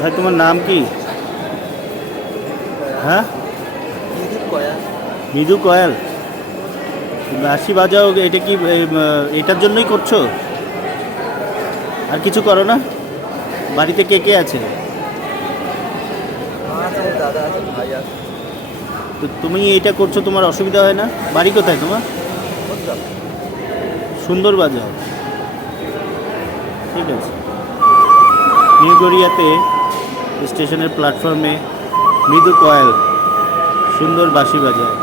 ভাই তোমার নাম কি? হ্যাঁ, মৃদু কয়াল। বাঁশি বাজাও, এটা কি এটার জন্যই করছো? আর কিছু করো না? বাড়িতে কে কে আছে? দাদা আছে, ভাই আছে। তো তুমি এইটা করছো, তোমার অসুবিধা হয় না? বাড়ি কোথায় তোমার? সুন্দর বাজাও, ঠিক আছে। নিউ গড়িয়াতে স্টেশনের প্ল্যাটফর্মে মৃদু কয়াল সুন্দর বাঁশি বাজায়।